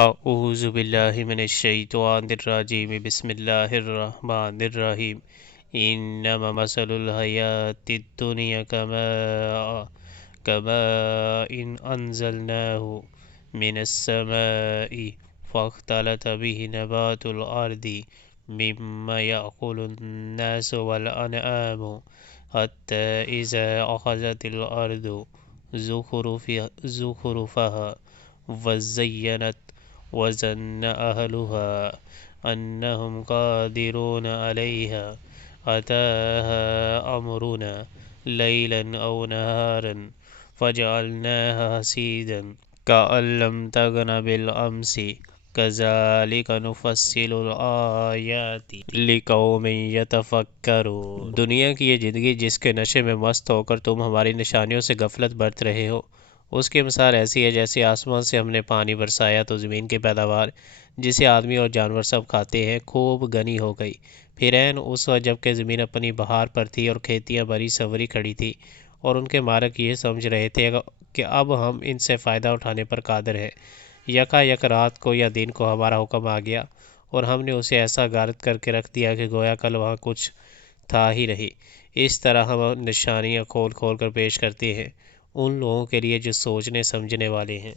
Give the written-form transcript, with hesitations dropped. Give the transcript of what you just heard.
اعوذ باللہ من الشیطان الرجیم بسم اللہ الرحمن الرحیم انما مثل الحیات الدنیا كماء انزلناه من السماء فاختلط به نبات الارض مما يأكل الناس والأنعام حتى إذا أخذت الأرض زخرفها وزينت وظن أهلها أنهم قادرون عليها أتاها أمرنا ليلا أو نهارا فجعلناها حصيدا كأن لم تغن بالأمس كذلك نفصل الآيات لقوم يتفکرون۔ دنیا کی یہ زندگی جس کے نشے میں مست ہو کر تم ہماری نشانیوں سے غفلت برت رہے ہو، اس کی مثال ایسی ہے جیسے آسمان سے ہم نے پانی برسایا تو زمین کی پیداوار جسے آدمی اور جانور سب کھاتے ہیں خوب غنی ہو گئی۔ پھر عین اس وقت جب کہ زمین اپنی بہار پر تھی اور کھیتیاں بری سوری کھڑی تھی اور ان کے مالک یہ سمجھ رہے تھے کہ اب ہم ان سے فائدہ اٹھانے پر قادر ہیں، یکا یک رات کو یا دن کو ہمارا حکم آ گیا اور ہم نے اسے ایسا غارت کر کے رکھ دیا کہ گویا کل وہاں کچھ تھا ہی نہیں۔ اس طرح ہم نشانیاں کھول کھول کر پیش کرتے ہیں ان لوگوں کے لیے جو سوچنے سمجھنے والے ہیں۔